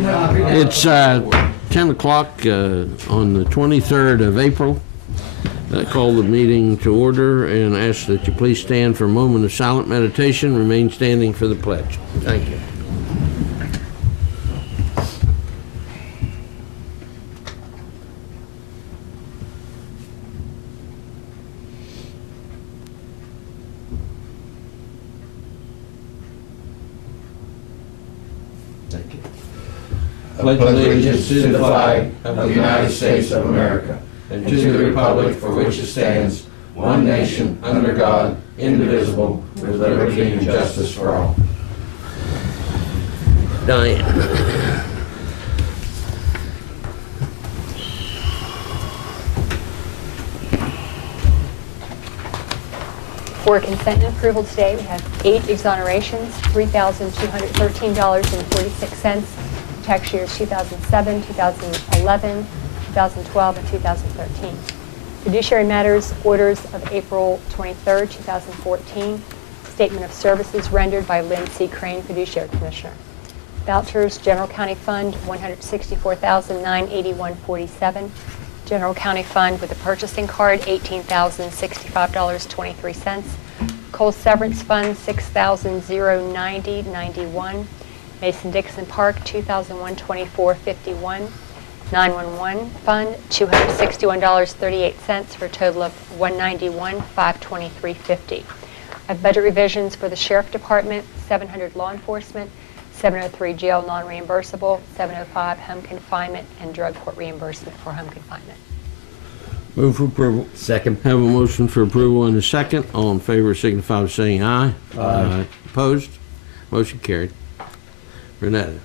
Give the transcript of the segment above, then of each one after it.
It's 10 o'clock on the 23rd of April. I call the meeting to order and ask that you please stand for a moment of silent meditation. Remain standing for the pledge. Thank you. Pledge allegiance to the flag of the United States of America and to the republic for which it stands, one nation, under God, indivisible, with liberty and justice for all. Diane. For consent and approval today, we have 8 exonerations, $3,213.46, tax years 2007, 2011, 2012, and 2013. Fiduciary matters, orders of April 23, 2014, statement of services rendered by Lynn C. Crane, Fiduciary Commissioner. Vouchers, General County Fund, $164,981.47. General County Fund with a purchasing card, $18,065.23. Coal Severance Fund, $6,090.91. Mason-Dixon Park, $2,124.51. 911 Fund, $261.38 for a total of $191,523.50. I have budget revisions for the Sheriff Department, 700 law enforcement, 703 jail non-reimbursable, 705 home confinement, and drug court reimbursement for home confinement. Move for approval. Second. Have a motion for approval and a second. All in favor signify by saying aye. Aye. Opposed? Motion carried. Renetta.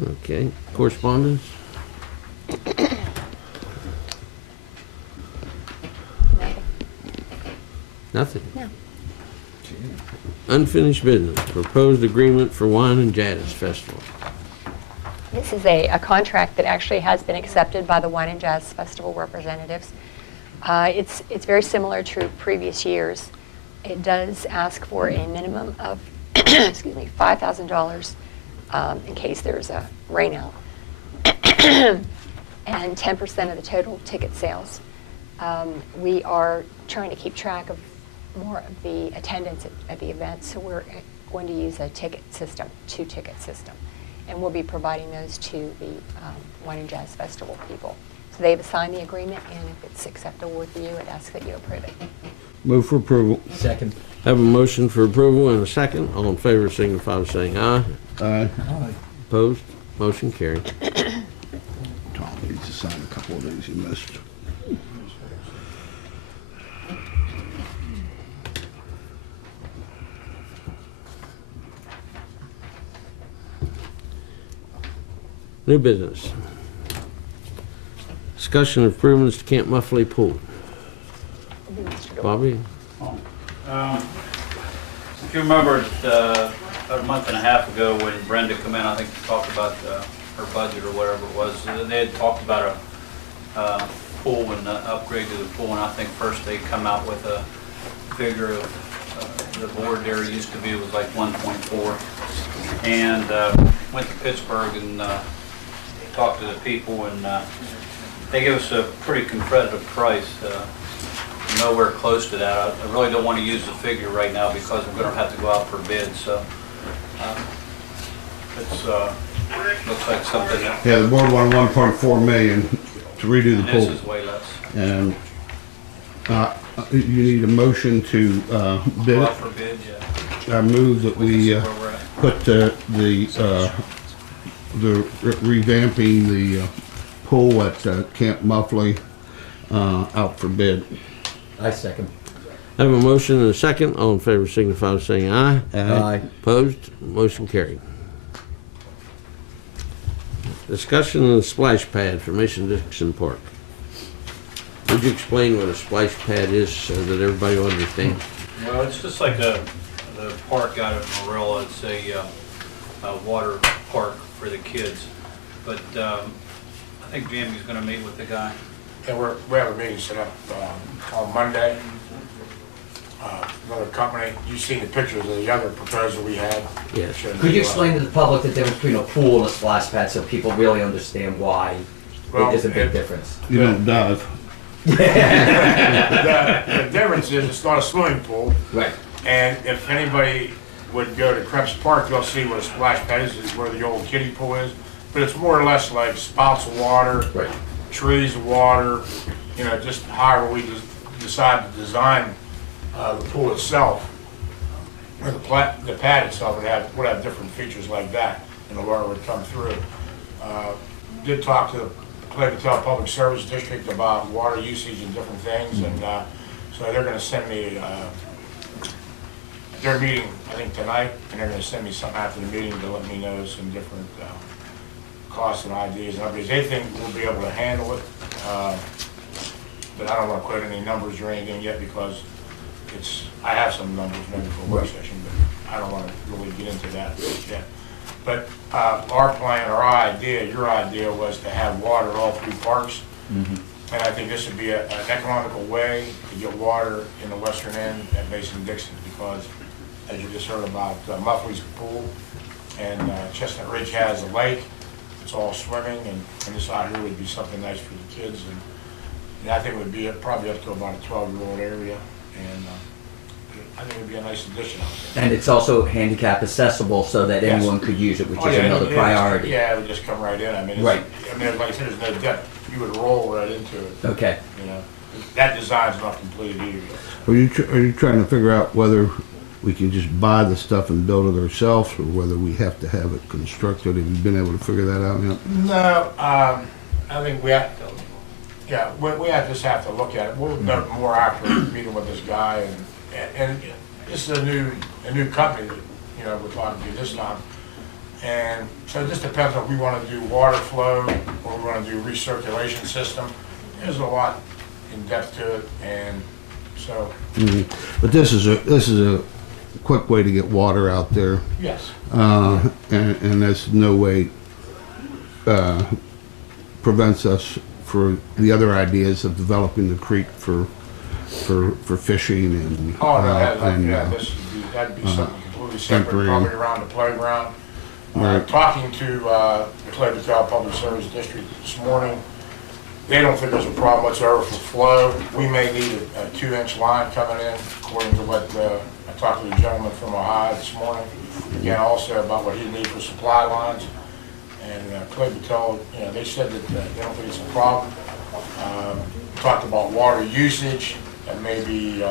Okay. Correspondence? Nothing. Nothing? No. Unfinished business. Proposed agreement for Wine and Jazz Festival. This is a contract that actually has been accepted by the Wine and Jazz Festival representatives. It's very similar to previous years. It does ask for a minimum of excuse me, $5,000 in case there's a rainout, and 10% of the total ticket sales. We are trying to keep track of more of the attendance at the event, so we're going to use a ticket system, 2-ticket system, and we'll be providing those to the Wine and Jazz Festival people. So they've signed the agreement, and if it's acceptable with you, it asks that you approve it. Move for approval. Second. Have a motion for approval and a second. All in favor signify by saying aye. Aye. Opposed? Motion carried. Tom needs to sign a couple of these he missed. New business. Discussion of improvements to Camp Muffley Pool. Bobby? If you remember, about a month and a half ago when Brenda came in, I think to talk about her budget or whatever it was, they had talked about a pool and upgrade to the pool, and I think first they come out with a figure of the board there used to be was like 1.4, and went to Pittsburgh and talked to the people, and they gave us a pretty competitive price. Nowhere close to that. I really don't want to use the figure right now because we're going to have to go out for bid. So it's looks like something that Yeah, the board wanted 1.4 million to redo the this pool. is way less. And you need a motion to bid Go it. out for bid, yeah. I move that We can we see where we're at. put the revamping the pool at Camp Muffley out for bid. I second. Have a motion and a second. All in favor signify by saying aye. Aye. Opposed? Motion carried. Discussion of the splash pad for Mason-Dixon Park. Would you explain what a splash pad is so that everybody will understand? Well, it's just like the park out at Marilla. It's a water park for the kids. But I think Jamie's going to meet with the guy. Yeah, we have a meeting set up on Monday. another company. You've seen the pictures of the other proposal we had. Yes. Showed Could you the, explain to the public the difference between a pool and a splash pad so people really understand why Well, there's a big it- difference? You don't dive. the difference is it's not a swimming pool, Right. and if anybody would go to Krebs Park, they'll see what a splash pad is where the old kiddie pool is. But it's more or less like spouts of water, Right. trees of water, you know, just however we decide to design the pool itself. Or the pad itself would have different features like that, and the water would come through. Did talk to the Clay Patel Public Service District about water usage and different things, and so they're gonna send me, they're meeting, I think, tonight, and they're gonna send me something after the meeting to let me know some different costs and ideas and updates. They think we'll be able to handle it, but I don't wanna quote any numbers or anything yet because I have some numbers maybe for a work session, but I don't wanna really get into that yet. But our plan, our idea, your idea was to have water at all three parks. And I think this would be an economical way to get water in the western end at Mason-Dixon because, as you just heard about, Muffley's pool and Chestnut Ridge has a lake. It's all swimming, and this out here would be something nice for the kids. And I think it would be probably up to about a 12-year-old area, and I think it would be a nice addition out there. And it's also handicap accessible so that Yes. anyone could use it, which Oh, is yeah, another it- priority. Yeah, it would just come right in. I mean, Right. like I said, there's no depth. You would roll right into it. Okay. You know, that design's not completed either yet. Are you trying to figure out whether we can just buy the stuff and build it ourselves, or whether we have to have it constructed? Have you been able to figure that out yet? No, I think we have to, yeah, we just have to look at it. We'll know more after meeting with this guy, and this is a new company that, you know, we're talking to this time. And so it just depends on if we want to do water flow or we want to do recirculation system. There's a lot in depth to it, and so, But this is a quick way to get water out there, yes. and that's no way prevents us for the other ideas of developing the creek for fishing and Oh, no, and, that'd be something completely separate, temporary. probably around the playground. Right. Talking to the Clay Patel Public Service District this morning, they don't think there's a problem whatsoever for flow. We may need a 2-inch line coming in, according to what I talked to the gentleman from Ohio this morning. Again, also about what he needs for supply lines. And Clay Patel, you know, they said that they don't think it's a problem. Talked about water usage, and maybe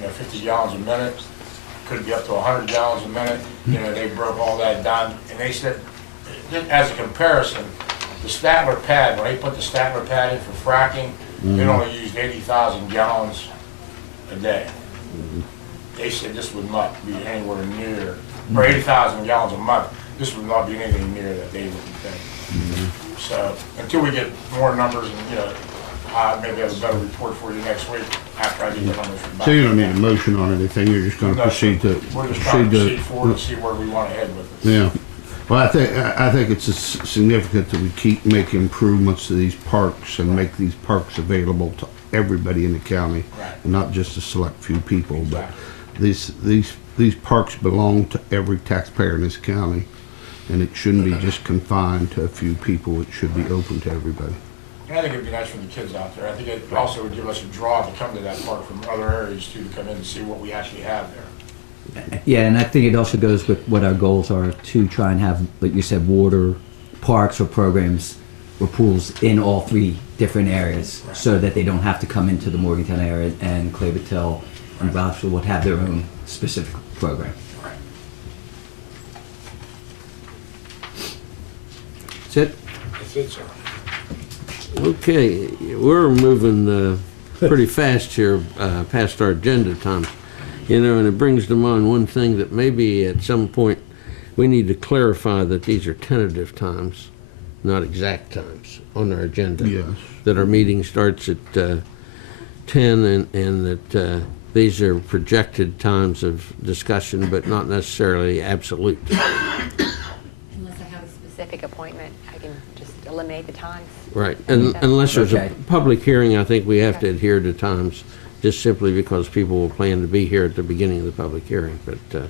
50 gallons a minute. Could be up to 100 gallons a minute. You know, they broke all that down, and they said, as a comparison, the Statler pad, when they put the Statler pad in for fracking, it only used 80,000 gallons a day. They said this would not be anywhere near, or 80,000 gallons a month, this would not be anything near that they would think. So, until we get more numbers and, you know, maybe have a better report for you next week after I get the numbers from back. So you don't need a motion on anything, you're just gonna No, proceed to. We're just trying to proceed forward and see where we want to head with it. Yeah, well, I think it's significant that we keep making improvements to these parks and make these parks available to everybody in the county. Right. Not just a select few people, but Exactly. these parks belong to every taxpayer in this county. And it shouldn't be just confined to a few people, it should be open to everybody. And I think it'd be nice for the kids out there. I think it also would give us a draw to come to that park from other areas too, to come in and see what we actually have there. Yeah, and I think it also goes with what our goals are to try and have, like you said, water parks or programs or pools in all three different areas so that they don't have to come into the Morgantown area, and Clay Patel and Boswell would have their own specific program. That's it? That's it, sir. Okay, we're moving pretty fast here past our agenda times. You know, and it brings to mind one thing that maybe at some point we need to clarify that these are tentative times, not exact times on our agenda. Yes. That our meeting starts at 10 and that these are projected times of discussion, but not necessarily absolute. Unless I have a specific appointment, I can just eliminate the times. Right, and unless there's Okay. a public hearing, I think we have to adhere to times just simply because people will plan to be here at the beginning of the public hearing. But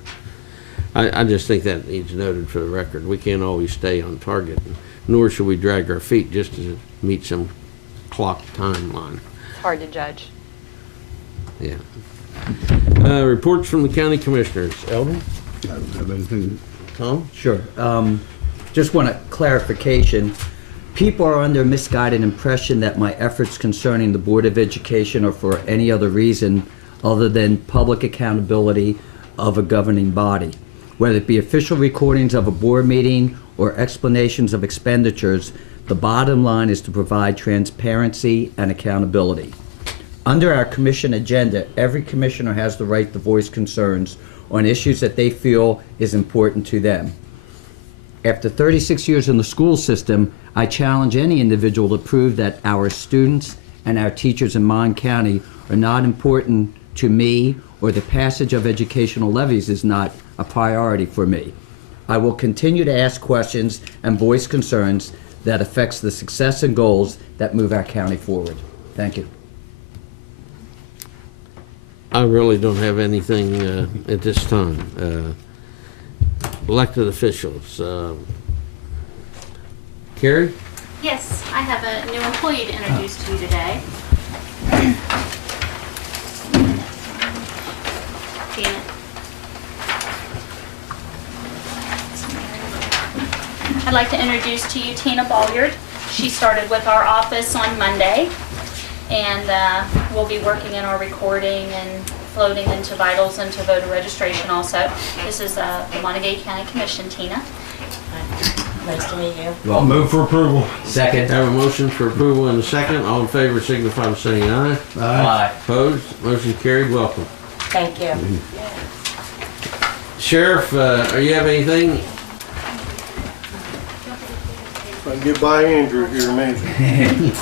I just think that needs noted for the record. We can't always stay on target, nor should we drag our feet just to meet some clock timeline. It's hard to judge. Yeah. Reports from the county commissioners. Eldon? I don't have anything. Tom? Sure. Just want a clarification. People are under misguided impression that my efforts concerning the Board of Education are for any other reason other than public accountability of a governing body. Whether it be official recordings of a board meeting or explanations of expenditures, the bottom line is to provide transparency and accountability. Under our commission agenda, every commissioner has the right to voice concerns on issues that they feel is important to them. After 36 years in the school system, I challenge any individual to prove that our students and our teachers in Mon County are not important to me, or the passage of educational levies is not a priority for me. I will continue to ask questions and voice concerns that affects the success and goals that move our county forward. Thank you. I really don't have anything at this time. Elected officials. Carrie? Yes, I have a new employee to introduce to you today. Janet. I'd like to introduce to you Tina Bolliard. She started with our office on Monday, and will be working in our recording and floating into vitals and to voter registration also. This is the Monongalia County Commission, Tina. Nice to meet you. I'll move for approval. Second. Have a motion for approval and a second. All in favor signify by saying aye. Aye. Opposed? Motion carried. Welcome. Thank you. Sheriff, are you have anything? If I can get by Andrew here, amazing.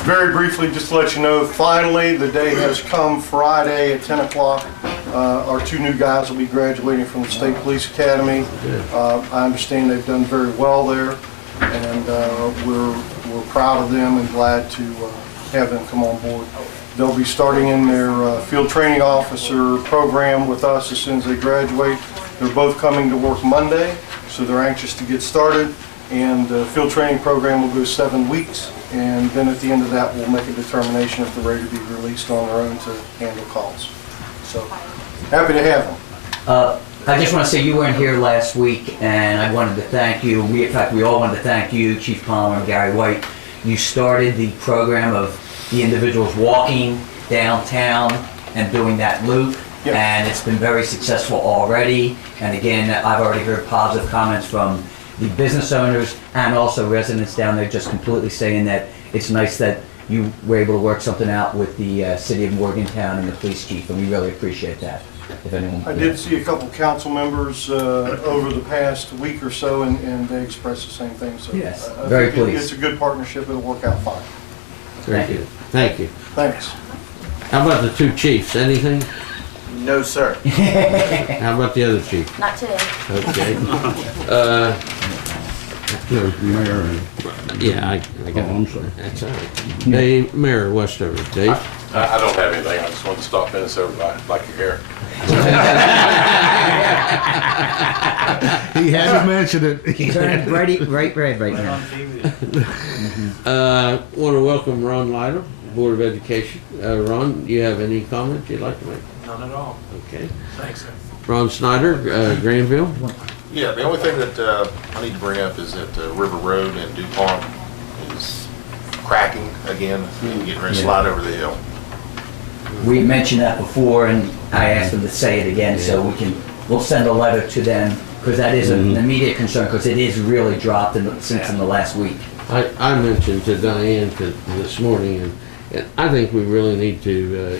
Very briefly, just to let you know, finally, the day has come Friday at 10 o'clock. Our two new guys will be graduating from the State Police Academy. I understand they've done very well there, and we're proud of them and glad to have them come on board. They'll be starting in their field training officer program with us as soon as they graduate. They're both coming to work Monday, so they're anxious to get started. And the field training program will go 7 weeks, and then at the end of that, we'll make a determination if they're ready to be released on their own to handle calls. So, happy to have them. I just want to say you weren't here last week, and I wanted to thank you. In fact, we all wanted to thank you, Chief Palmer and Gary White. You started the program of the individuals walking downtown and doing that loop, Yep. And it's been very successful already. And again, I've already heard positive comments from the business owners and also residents down there, just completely saying that it's nice that you were able to work something out with the city of Morgantown and the police chief, and we really appreciate that. If anyone, I did see a couple council members over the past week or so, and they expressed the same thing. So Yes, I very think pleased. it's a good partnership. It'll work out fine. Very good. Thank you. Thanks. How about the two chiefs? Anything? No, sir. How about the other chief? Not today. Okay. There's the mayor and, Yeah, I got oh, I'm sorry. That's all right. Dave, Mayor Westover. Dave? I don't have anything. I just wanted to stop in and say, I like your hair. He had to mention it. he's turning bright red right now. Want to welcome Ron Lytle, Board of Education. Ron, do you have any comment you'd like to make? None at all. Okay. Thanks. Ron Snyder, Granville. Yeah, the only thing that I need to bring up is that River Road in DuPont is cracking again and getting ready to slide over the hill. We mentioned that before, and I asked them to say it again, so we'll send a letter to them, because that is an immediate concern, because it is really dropped since in the last week. I mentioned to Diane this morning, and I think we really need to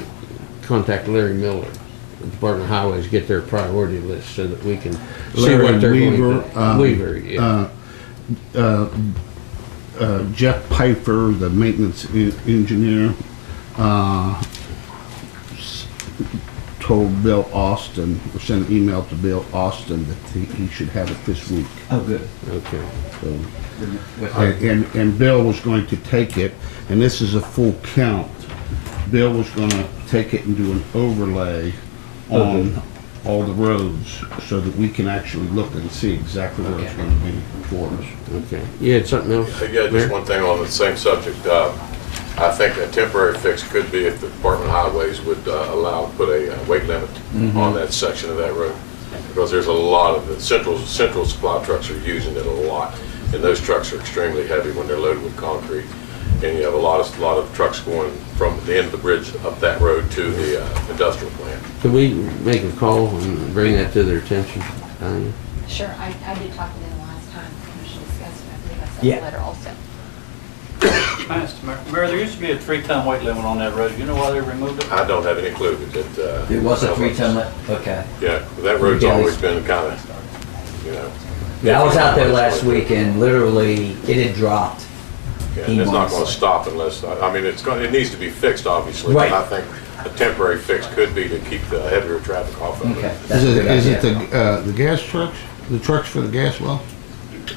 contact Larry Miller, the Department of Highways, get their priority list so that we can see what they're going to. Weaver, yeah. Jeff Piper, the maintenance engineer, told Bill Austin, or sent an email to Bill Austin that he should have it this week. Oh, good. Okay. So, and Bill was going to take it, and this is a full count. Bill was going to take it and do an overlay on all the roads so that we can actually look and see exactly where it's gonna be for us. Okay. You had something else? Yeah, Mayor? just one thing on the same subject. I think a temporary fix could be if the Department of Highways would put a weight limit on that section of that road. Because there's a lot of the central supply trucks are using it a lot. And those trucks are extremely heavy when they're loaded with concrete. And you have a lot of trucks going from the end of the bridge up that road to the industrial plant. Can we make a call and bring that to their attention? Diane? Sure, I did talk to them last time, the commission discussed it, I believe I sent Yeah. a letter also. I asked Mayor, there used to be a 3-ton weight limit on that road. You know why they removed it? I don't have any clue. It was a 3-ton limit? Okay. Yeah, that road's Yeah, always been kind of, you know. Yeah, I was out there last week and literally it had dropped. Yeah, and it's not going to stop unless, I mean, it needs to be fixed, obviously. Right. But I think a temporary fix could be to keep the heavier traffic off of Okay. it. That's a good Is it idea. the gas trucks? The trucks for the gas well?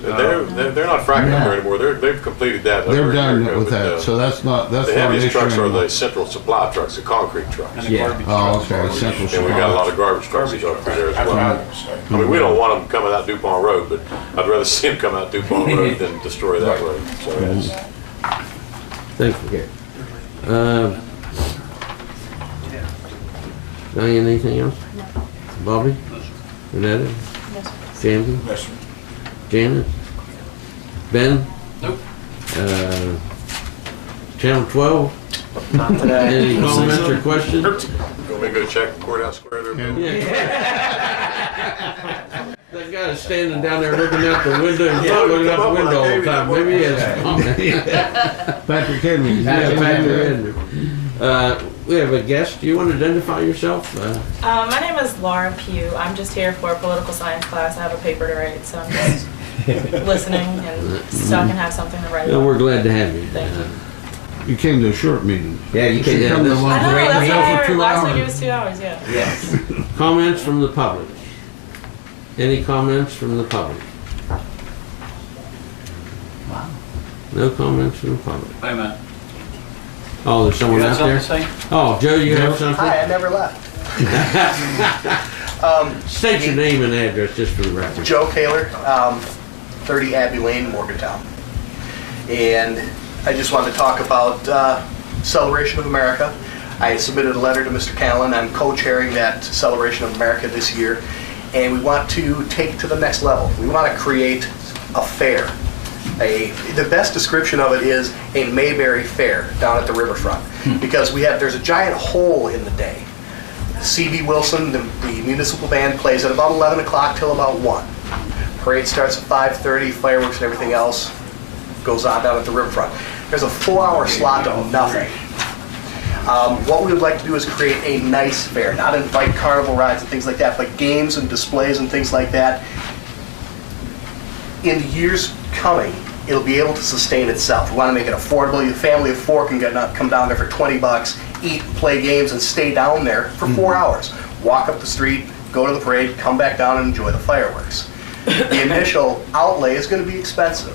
They're not fracking up there anymore. They've completed that. They're over a year done ago, with but, that, so that's not The an heaviest issue trucks are anymore. the central supply trucks, the concrete trucks. And the Yeah. garbage Oh, trucks. okay, central And we got a lot supply. of garbage trucks that go through there as That's what I well. was gonna say. I mean, we don't want them coming out DuPont Road, but I'd rather see them come out DuPont Road than destroy that road. So it's, Thank you. Diane, anything else? No. Bobby? Renetta? No, sir. Sandy? Yes, sir. Janet? Ben? Nope. Channel 12? Not today. Any comments or questions? you want me to go check the courthouse square there, Bill? That guy is standing down there looking out the window, he's not looking out the window all the time, maybe he has a comment. Patrick Henry. Yeah, Patrick Henry. We have a guest, do you want to identify yourself? My name is Lauren Pugh. I'm just here for a political science class. I have a paper to write, so I'm just listening and so I can have something to write Well, about. we're glad to have you. Thank you. You came to a short meeting. Yeah, you can. come to this- one I know, great that's meeting what I for heard. 2 Last hours. week it was 2 hours, yeah. Yes. Comments from the public? Any comments from the public? Wow. No comments from the public. Wait a minute. Oh, there's someone You out got there? something to say? Oh, Joe, you have something? Hi, I never left. State your name and address just for the record. Joe Kaler, 30 Abbey Lane, Morgantown. And I just wanted to talk about Celebration of America. I submitted a letter to Mr. Callen. I'm co-chairing that Celebration of America this year. And we want to take it to the next level. We want to create a fair. The best description of it is a Mayberry fair down at the riverfront. Because there's a giant hole in the day. C.B. Wilson, the municipal band, plays at about 11 o'clock till about 1. Parade starts at 5:30, fireworks and everything else goes on down at the riverfront. There's a 4-hour slot of nothing. What we would like to do is create a nice fair, not invite carnival rides and things like that, but games and displays and things like that. In the years coming, it'll be able to sustain itself. We want to make it affordable. A family of 4 can come down there for $20, eat, play games, and stay down there for 4 hours. Walk up the street, go to the parade, come back down and enjoy the fireworks. The initial outlay is going to be expensive.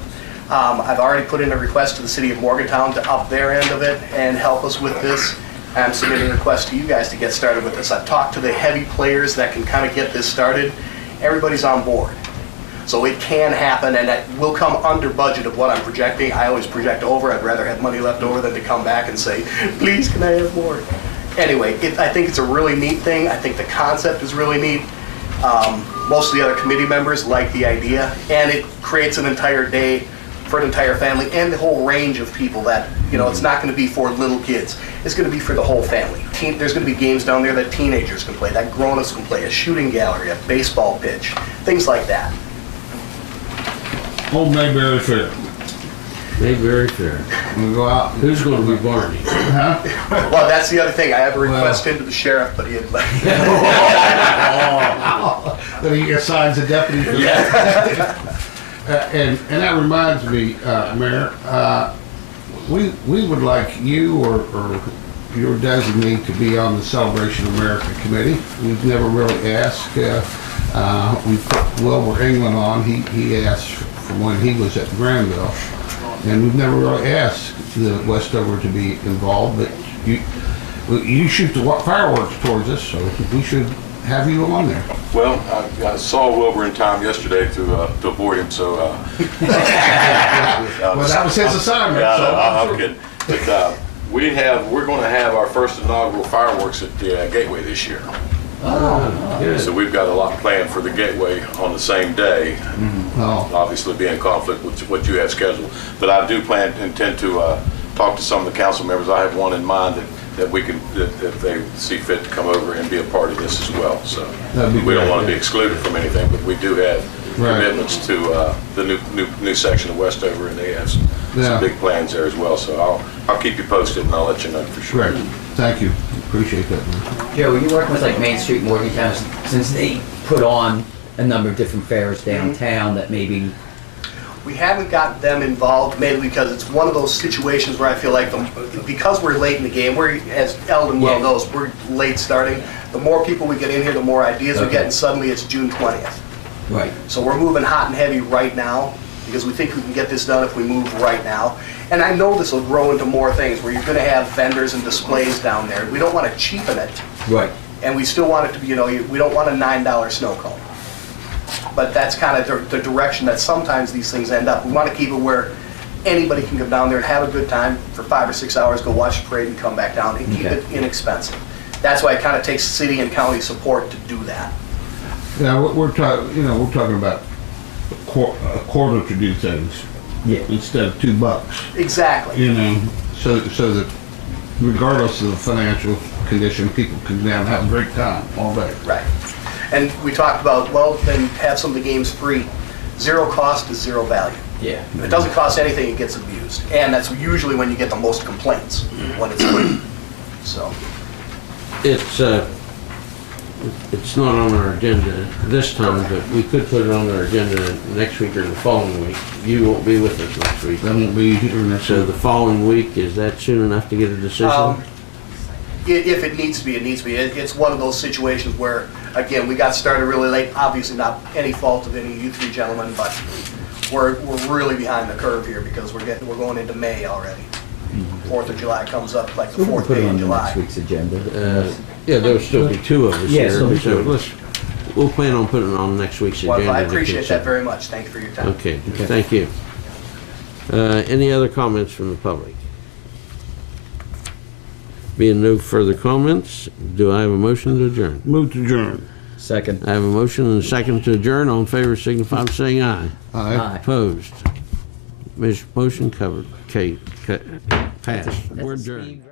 I've already put in a request to the city of Morgantown to up their end of it and help us with this. I'm submitting a request to you guys to get started with this. I've talked to the heavy players that can kind of get this started. Everybody's on board. So it can happen, and that will come under budget of what I'm projecting. I always project over. I'd rather have money left over than to come back and say, please, can I have more? Anyway, I think it's a really neat thing. I think the concept is really neat. Most of the other committee members like the idea, and it creates an entire day for an entire family and the whole range of people that, it's not going to be for little kids. It's going to be for the whole family. There's going to be games down there that teenagers can play, that grown-ups can play, a shooting gallery, a baseball pitch, things like that. Old Mayberry Fair. Mayberry Fair. I'm gonna go out. Who's going to be Barney? Huh? Well, that's the other thing. I have a request into the sheriff, but he had Then he assigns a deputy for that. And that reminds me, Mayor, we would like you or your designee to be on the Celebration of America Committee. We've never really asked. We put Wilbur England on. He asked from when he was at Granville. And we've never really asked the Westover to be involved, but Well, you shoot the fireworks towards us, so we should have you on there. Well, I saw Wilbur in time yesterday to avoid him, so. Well, that was his assignment. Yeah, so I'm kidding. But we're going to have our first inaugural fireworks at the Gateway this year. Good. So we've got a lot planned for the Gateway on the same day. Oh. Obviously, be in conflict with what you have scheduled. But I do intend to talk to some of the council members. I have one in mind that we can, if they see fit to come over and be a part of this as well. So That'd be we don't great, want to be yeah. excluded from anything, but we do have Right. commitments to the new section of Westover, and they have Yeah. some big plans there as well. So I'll keep you posted, and I'll let you know for sure. Great. Thank you. Appreciate that, man. Joe, were you working with like Main Street Morgantown since they put on a number of different fairs downtown that maybe? We haven't got them involved, mainly because it's one of those situations where I feel like because we're late in the game, as Eldon well knows, we're late starting. The more people we get in here, the more ideas we get, and suddenly it's June 20th. Right. So we're moving hot and heavy right now, because we think we can get this done if we move right now. And I know this will grow into more things, where you're gonna have vendors and displays down there. We don't wanna cheapen it, Right. and we still want it to be, we don't want a $9 snow cone. But that's kind of the direction that sometimes these things end up. We want to keep it where anybody can go down there and have a good time for 5 or 6 hours, go watch the parade and come back down, and keep it inexpensive. That's why it kind of takes city and county support to do that. Yeah, we're talking about a quarter to do things. Yeah. Instead of $2. Exactly. You know, so that regardless of the financial condition, people can go down and have a great time all day. Right. And we talked about, well, then have some of the games free. Zero cost is zero value. Yeah. If it doesn't cost anything, it gets abused. And that's usually when you get the most complaints, when it's free. So. It's not on our agenda this time, but we could put it on our agenda next week or the following week. You won't be with us next week. I won't be here next So week. the following week, is that soon enough to get a decision? If it needs to be, it needs to be. It's one of those situations where, again, we got started really late. Obviously not any fault of any of you three gentlemen, but we're really behind the curve here because we're going into May already. 4th of July comes up like the We'll fourth put it day on in the July. next week's agenda. Yeah, there'll still be two of us Yeah, here. still be So two. we'll plan on putting it on next week's agenda. Well, I to appreciate consider. that very much. Thank you for your time. Okay, thank you. Any other comments from the public? Being no further comments, do I have a motion to adjourn? Move to adjourn. Second. I have a motion and a second to adjourn. All in favor signify by saying aye. Aye. Opposed? Motion covered. Okay, passed. We're adjourned.